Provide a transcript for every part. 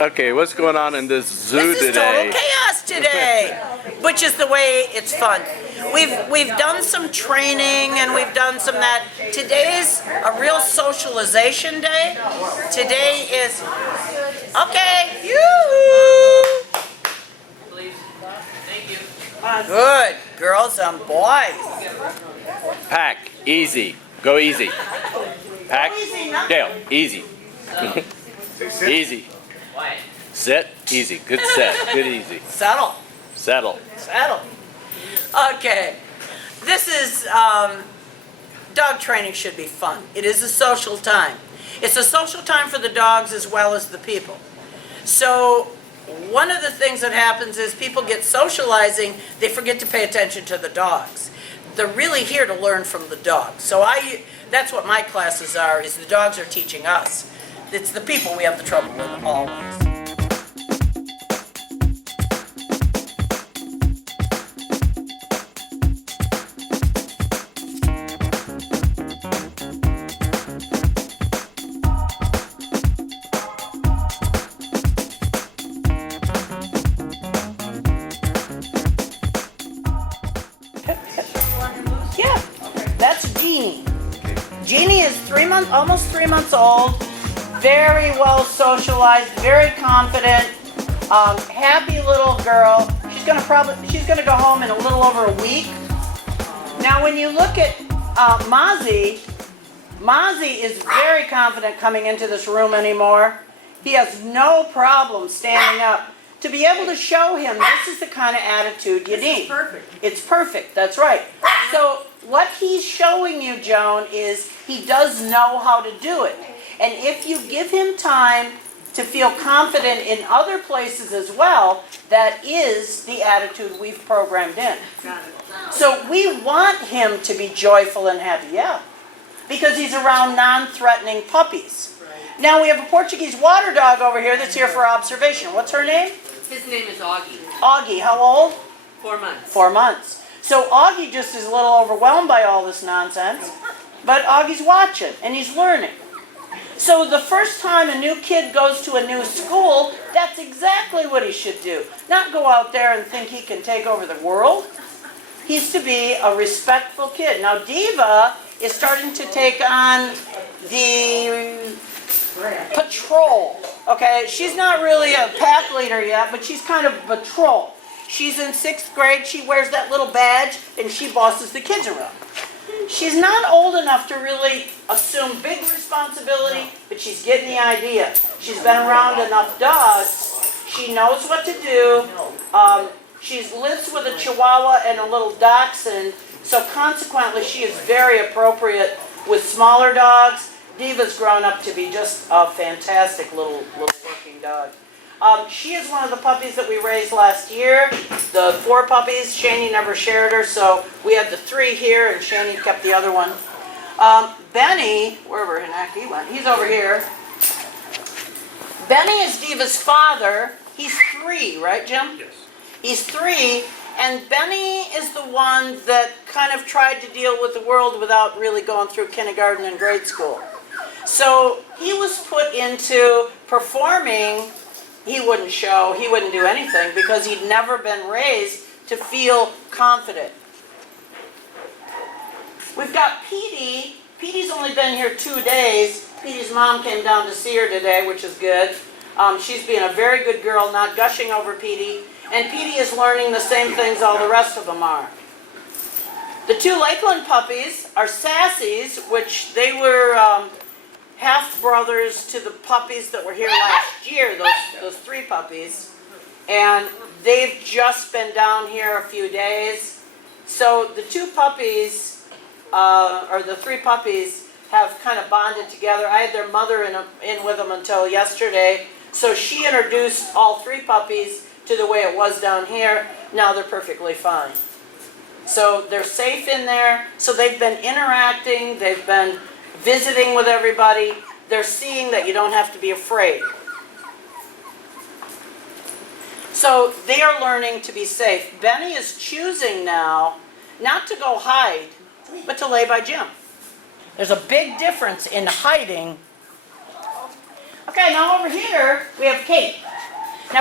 Okay, what's going on in this zoo This is today? total chaos today, which is the way it's fun. We've done some training and we've done some that. Today's a real socialization day. Today is okay. Yoo-hoo! Good girls and boys. Pack, easy. Go easy. Pack, Dale, easy. Easy. Sit, easy. Good set. Good easy. Settle. Settle. Settle. Okay. This is, dog training should be fun. It is a social time. It's a social time for the dogs as well as the people. So one of the things that happens is people get socializing, they forget to pay attention to the dogs. They're really here to learn from the dogs. So that's what my classes are, is the dogs are teaching us. It's the people we have the trouble with always. Yeah, that's Jeannie. Jeannie is almost 3 months old, very well socialized, very confident, happy little girl. She's gonna go home in a little over a week. Now, when you look at Mozzie is very confident coming into this room anymore. He has no problem standing up. To be able to show him this is the kind of attitude you need. It's perfect. It's perfect, that's right. So what he's showing you, Joan, is he does know how to do it. And if you give him time to feel confident in other places as well, that is the attitude we've programmed in. So we want him to be joyful and happy, yeah, because he's around non-threatening puppies. Now we have a Portuguese water dog over here that's here for observation. What's her name? His name is Augie. Augie, how old? 4 months. 4 months. So Augie just is a little overwhelmed by all this nonsense, but Augie's watching and he's learning. So the first time a new kid goes to a new school, that's exactly what he should do. Not go out there and think he can take over the world. He's to be a respectful kid. Now Diva is starting to take on the patrol. Okay, she's not really a pack leader yet, but she's kind of patrol. She's in 6th grade, she wears that little badge, and she bosses the kids around. She's not old enough to really assume big responsibility, but she's getting the idea. She's been around enough dogs, she knows what to do. She lives with a Chihuahua and a little Dachshund, so consequently she is very appropriate with smaller dogs. Diva's grown up to be just a fantastic little working dog. She is one of the puppies that we raised last year. The 4 puppies, Shani never shared her, so we have the 3 here, and Shani kept the other one. Benny, wherever the heck he went, he's over here. Benny is Diva's father. He's 3, right, Jim? Yes. He's 3, and Benny is the one that kind of tried to deal with the world without really going through kindergarten and grade school. So he was put into performing. He wouldn't show, he wouldn't do anything because he'd never been raised to feel confident. We've got Petey. Petey's only been here 2 days. Petey's mom came down to see her today, which is good. She's being a very good girl, not gushing over Petey. And Petey is learning the same things all the rest of them are. The 2 Lakeland puppies are Sassies, which they were half-brothers to the puppies that were here last year, those 3 puppies. And they've just been down here a few days. So the 2 puppies, or the 3 puppies, have kind of bonded together. I had their mother in with them until yesterday. So she introduced all 3 puppies to the way it was down here. Now they're perfectly fine. So they're safe in there. So they've been interacting. They've been visiting with everybody. They're seeing that you don't have to be afraid. So they are learning to be safe. Benny is choosing now not to go hide, but to lay by Jim. There's a big difference in hiding. Okay, now over here we have Kate.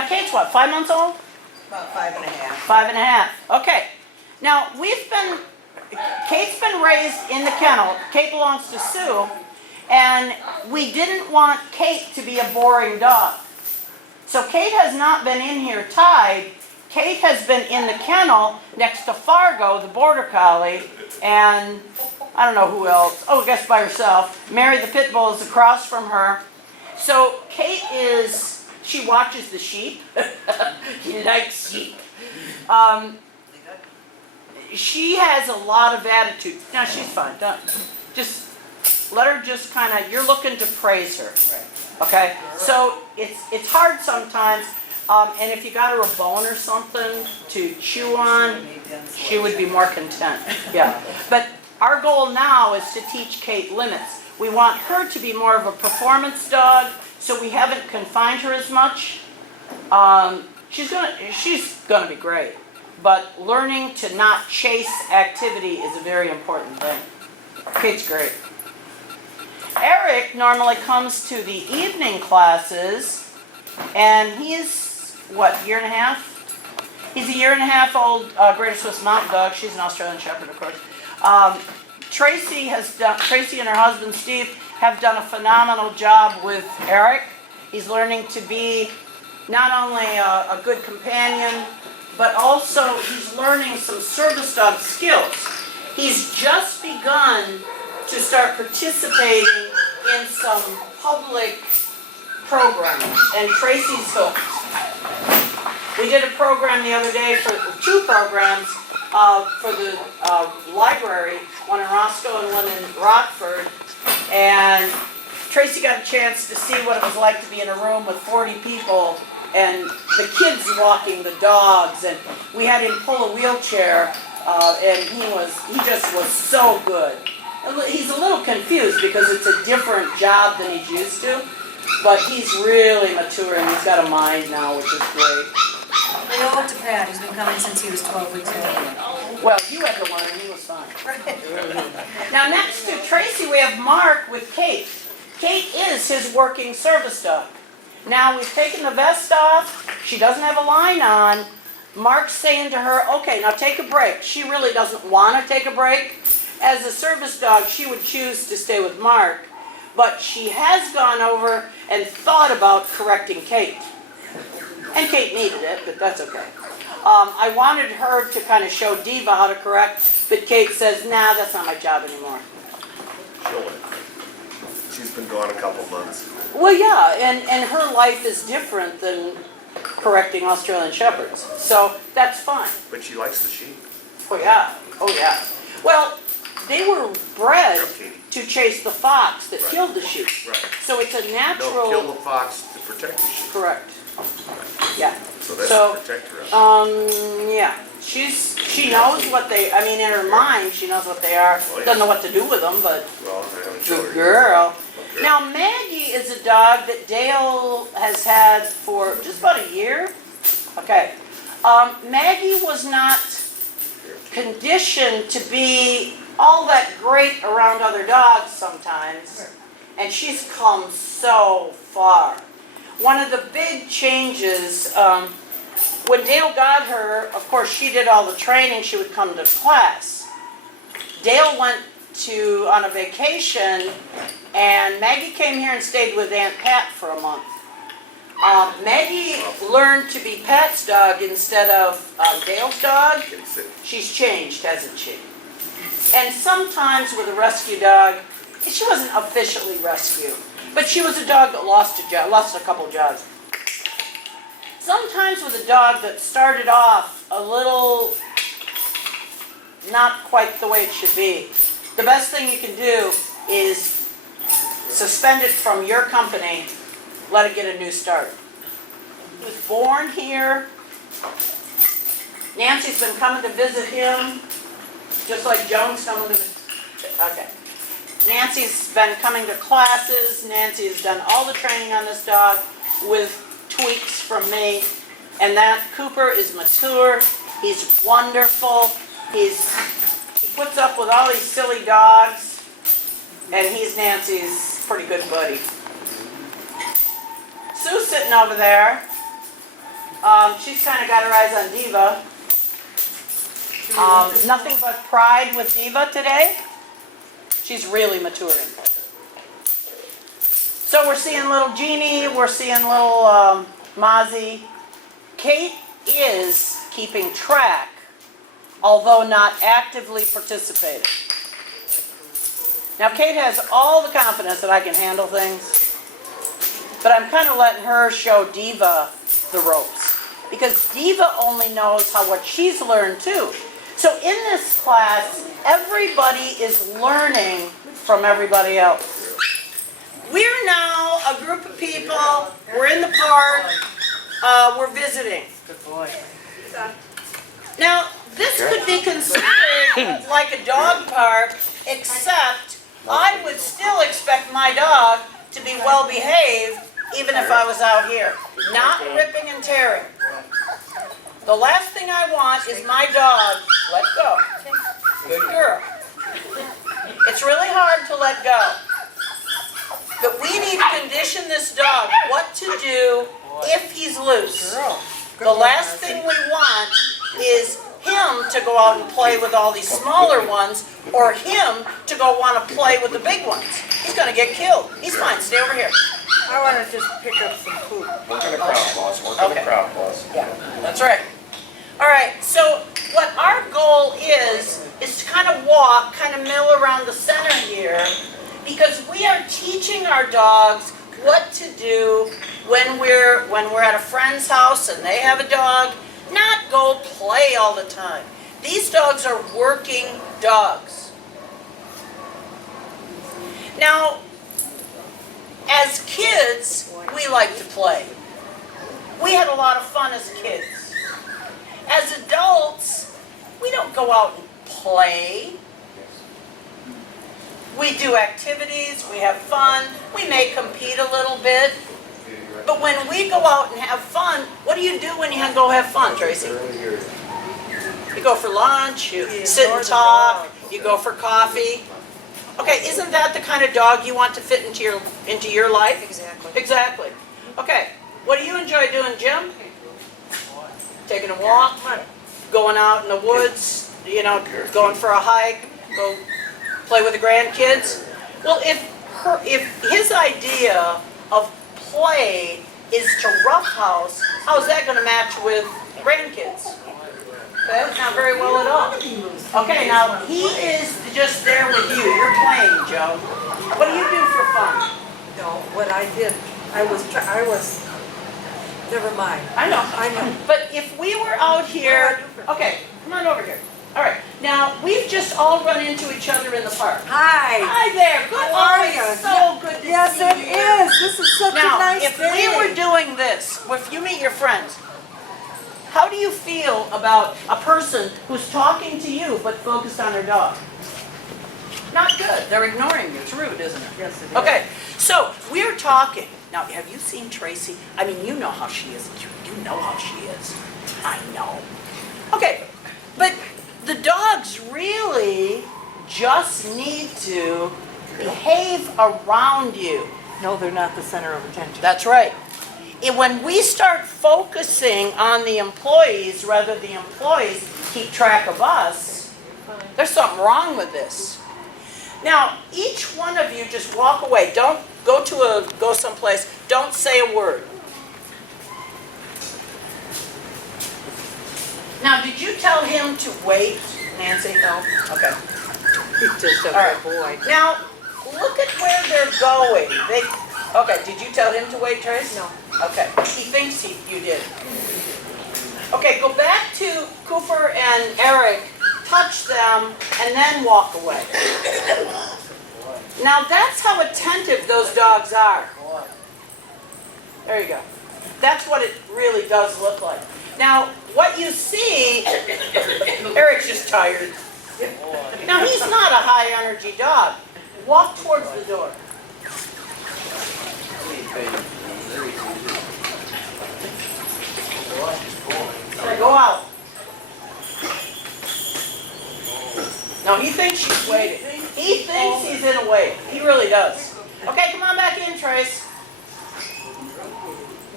Kate's what, 5 months old? About 5 1/2. 5 1/2. Okay. Now, Kate's been raised in the kennel. Kate belongs to Sue. And we didn't want Kate to be a boring dog. So Kate has not been in here tied. Kate has been in the kennel next to Fargo, the border collie, and I don't know who else. Oh, I guess by herself. Mary the pit bull is across from her. So Kate she watches the sheep. She likes sheep. She has a lot of attitude. No, she's fine. Just let her just kind of, you're looking to praise her. Okay? So it's hard sometimes. And if you got her a bone or something to chew on, she would be more content. Yeah. But our goal now is to teach Kate limits. We want her to be more of a performance dog, so we haven't confined her as much. She's gonna be great. But learning to not chase activity is a very important thing. Kate's great. Eric normally comes to the evening classes, and he's, what, 1.5 years? He's a 1.5 years old Greater Swiss Mountain Dog. She's an Australian Shepherd, of course. Tracy and her husband Steve have done a phenomenal job with Eric. He's learning to be not only a good companion, but also he's learning some service dog skills. He's just begun to start participating in some public programs, and Tracy's hooked. We did a program the other day for 2 programs for the library, one in Roscoe and one in Rockford, and Tracy got a chance to see what it was like to be in a room with 40 people and the kids walking the dogs, and we had him pull a wheelchair, and he just was so good. He's a little confused because it's a different job than he's used to, but he's really mature and he's got a mind now, which is great. They owe it to Pat, who's been coming since he was 12 weeks old. Well, you had to learn and he was fine. Now next to Tracy we have Mark with Kate. Kate is his working service dog. Now we've taken the vest off, she doesn't have a line on. Mark's saying to her, okay, now take a break. She really doesn't want to take a break. As a service dog, she would choose to stay with Mark, but she has gone over and thought about correcting Kate. And Kate needed it, but that's okay. I wanted her to kind of show Diva how to correct, but Kate says, nah, that's not my job anymore. She'll learn. She's been gone a couple months. Well, yeah, and her life is different than correcting Australian Shepherds, so that's fine. But she likes the sheep. Oh yeah, oh yeah. Well, they were bred to chase the fox that killed the sheep. Right. So it's a natural... No, kill the fox to protect the sheep. Correct. Yeah. So that's to protect her. Yeah. She knows what they, I mean, in her mind, she knows what they are. Oh, yeah. Doesn't know what to do with them, but Well, I haven't shown good her. girl. Okay. Now, Maggie is a dog that Dale has had for just about a year. Okay. Maggie was not conditioned to be all that great around other dogs sometimes, and she's come so far. One of the big changes, when Dale got her, of course she did all the training, she would come to class. Dale went on a vacation, and Maggie came here and stayed with Aunt Pat for a month. Maggie learned to be Pat's dog instead of Dale's dog. She's changed, hasn't she? And sometimes with a rescue dog, she wasn't officially rescued, but she was a dog that lost a couple of jobs. Sometimes with a dog that started off a little not quite the way it should be, the best thing you can do is suspend it from your company, let it get a new start. He was born here. Nancy's been coming to visit him, just like Joan's coming to visit. Okay. Nancy's been coming to classes. Nancy has done all the training on this dog with tweaks from me. And that Cooper is mature. He's wonderful. He puts up with all these silly dogs. And he's Nancy's pretty good buddy. Sue's sitting over there. She's kind of got her eyes on Diva. Nothing but pride with Diva today. She's really maturing. So we're seeing little Jeannie, we're seeing little Mozzie. Kate is keeping track, although not actively participating. Now Kate has all the confidence that I can handle things, but I'm kind of letting her show Diva the ropes, because Diva only knows what she's learned too. So in this class, everybody is learning from everybody else. We're now a group of people, we're in the park, we're visiting. Good boy. Now, this could be considered like a dog park, except I would still expect my dog to be well behaved even if I was out here, not ripping and tearing. The last thing I want is my dog, let go. Good girl. It's really hard to let go. But we need to condition this dog what to do if he's loose. The last thing we want is him to go out and play with all these smaller ones, or him to go want to play with the big ones. He's going to get killed. He's fine. Stay over here. I want to just pick up some food. Work on the crowd, boss. Work on the crowd, boss. Yeah, that's right. All right, so what our goal is to kind of walk, kind of mill around the center here, because we are teaching our dogs what to do when we're at a friend's house and they have a dog, not go play all the time. These dogs are working dogs. Now, as kids, we like to play. We had a lot of fun as kids. As adults, we don't go out and play. We do activities, we have fun, we may compete a little bit. But when we go out and have fun, what do you do when you go have fun, Tracy? You go for lunch, you sit and talk, you go for coffee. Okay, isn't that the kind of dog you want to fit into your life? Exactly. Exactly. Okay, what do you enjoy doing, Jim? Taking a walk, going out in the woods, going for a hike, go play with the grandkids. Well, if his idea of play is to roughhouse, how is that going to match with grandkids? Okay, not very well at all. Okay, now he is just there with you. You're playing, Joe. What do you do for fun? No, what I did, I was, never mind. I know. I know. But if we were out here, okay, come on over here. All right. Now we've just all run into each other in the park. Hi. Hi there. Good. How are It's you? so good to Yes, see it you. is. This is such a Now, nice if day. we were doing this, if you meet your friends, how do you feel about a person who's talking to you but focused on their dog? Not good. They're ignoring you. It's rude, isn't it? Yes, it is. Okay, so we're talking. Now, have you seen Tracy? I mean, you know how she is. You know how she is. I know. Okay, but the dogs really just need to behave around you. No, they're not the center of attention. That's right. When we start focusing on the employees rather than the employees keep track of us, there's something wrong with this. Now, each one of you just walk away. Don't go someplace. Don't say a word. Now, did you tell him to wait, Nancy? No. Okay. He's just a All right. good boy. Now, look at where they're going. Okay, did you tell him to wait, Trace? No. Okay, he thinks you did. Okay, go back to Cooper and Eric, touch them, and then walk away. Now that's how attentive those dogs are. There you go. That's what it really does look like. Now, what you see, Eric's just tired. Now he's not a high energy dog. Walk towards the door. Go out. No, he thinks she's waiting. He thinks he's in a wait. He really does. Okay, come on back in, Trace.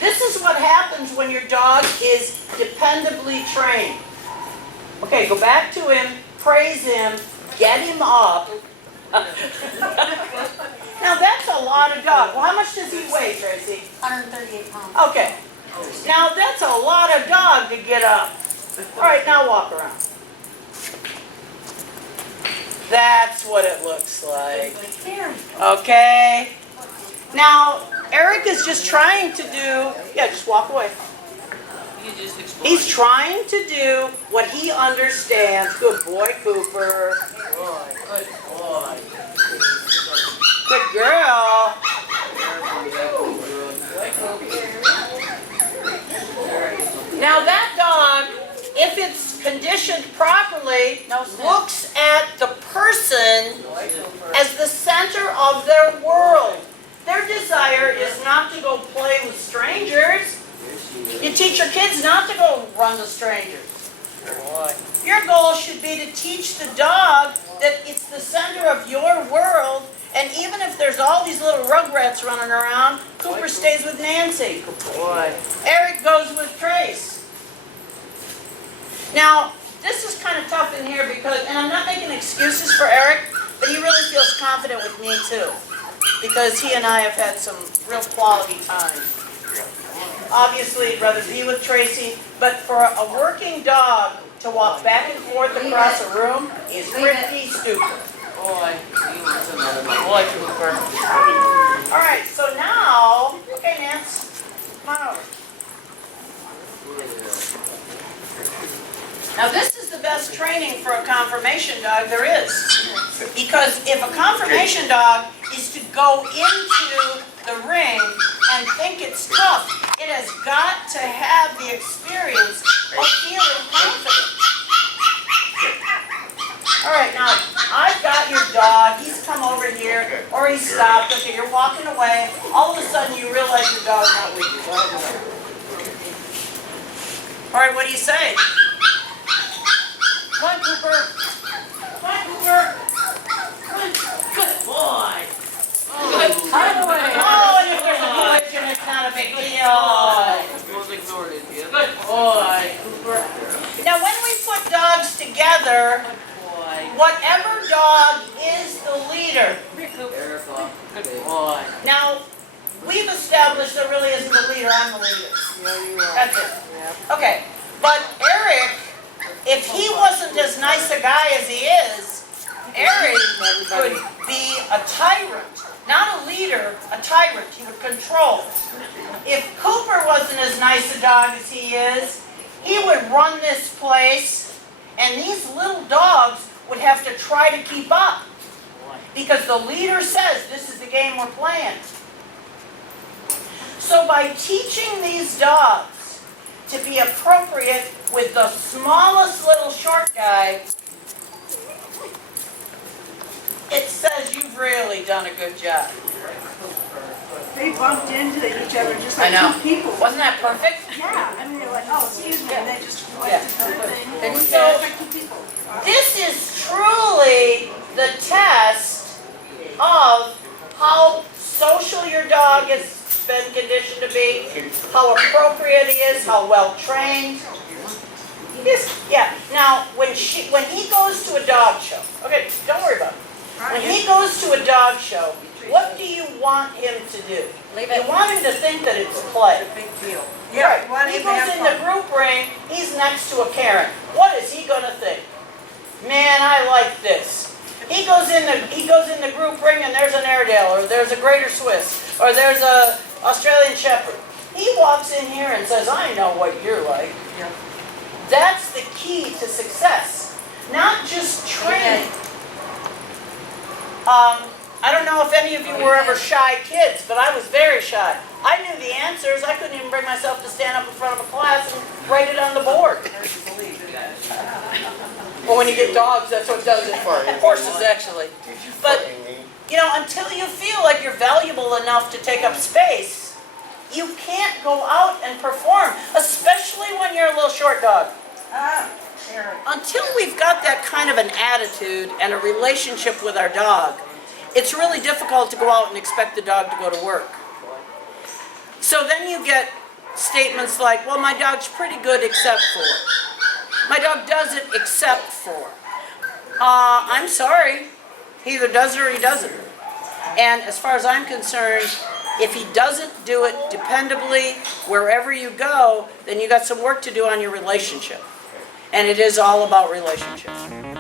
This is what happens when your dog is dependably trained. Okay, go back to him, praise him, get him up. Now that's a lot of dog. Well, how much does he weigh, Tracy? 138 pounds. Okay. Now that's a lot of dog to get up. All right, now walk around. That's what it looks like. Okay. Now, Eric is just trying to do, yeah, just walk away. He's trying to do what he understands. Good boy, Cooper. Good boy. Good girl. Now that dog, if it's conditioned properly, looks at the person as the center of their world. Their desire is not to go play with strangers. You teach your kids not to go run to strangers. Your goal should be to teach the dog that it's the center of your world, and even if there's all these little rugrats running around, Cooper stays with Nancy. Eric goes with Trace. Now, this is kind of tough in here because, and I'm not making excuses for Eric, but he really feels confident with me too, because he and I have had some real quality time. Obviously, he'd rather be with Tracy, but for a working dog to walk back and forth across a room is pretty stupid. Boy, you want another one. Boy, Cooper. All right, so now, okay, Nance, come on over. Now this is the best training for a confirmation dog there is. Because if a confirmation dog is to go into the ring and think it's tough, it has got to have the experience of feeling confident. All right, now I've got your dog. He's come over here, or he's stopped. Okay, you're walking away. All of a sudden you realize your dog's not with you. Go ahead and go. All right, what do you say? Come on, Cooper. Come on, Cooper. Come on. Good boy. Good boy. Oh, and if there's a collision, it's not a big deal. Good boy, Cooper. Now, when we put dogs together, whatever dog is the leader. Good boy. Now, we've established there really isn't a leader. I'm the leader. Yeah, you are. That's it. Okay, but Eric, if he wasn't as nice a guy as he is, Eric could be a tyrant. Not a leader, a tyrant. He would control. If Cooper wasn't as nice a dog as he is, he would run this place, and these little dogs would have to try to keep up. Because the leader says, this is the game we're playing. So by teaching these dogs to be appropriate with the smallest little short guy, it says you've really done a good job. They bumped into each other just I like know. two people. Wasn't that perfect? Yeah, I mean, they're like, oh, excuse me, and they just went Yeah. to their thing. And It was so- just like two people. This is truly the test of how social your dog has been conditioned to be, how appropriate he is, how well trained. Yes, yeah. Now, when he goes to a dog show, okay, don't worry about it. When he goes to a dog show, what do you want him to do? You want him to think that it's play. Big deal. Right. Why He didn't goes they in have the group ring, he's next to a Karen. What is he gonna think? Man, I like this. He goes in the group ring and there's an Airedale, or there's a Greater Swiss, or there's a Australian Shepherd. He walks in here and says, I know what you're like. Yeah. That's the key to success, not just training. I don't know if any of you were ever shy kids, but I was very shy. I knew the answers. I couldn't even bring myself to stand up in front of a class and write it on the board. Well, when you get dogs, that's what does it for. Horses, actually. But, you know, until you feel like you're valuable enough to take up space, you can't go out and perform, especially when you're a little short dog. Until we've got that kind of an attitude and a relationship with our dog, it's really difficult to go out and expect the dog to go to work. So then you get statements like, well, my dog's pretty good except for. My dog does it except for. I'm sorry. He either does it or he doesn't. And as far as I'm concerned, if he doesn't do it dependably wherever you go, then you got some work to do on your relationship. And it is all about relationships.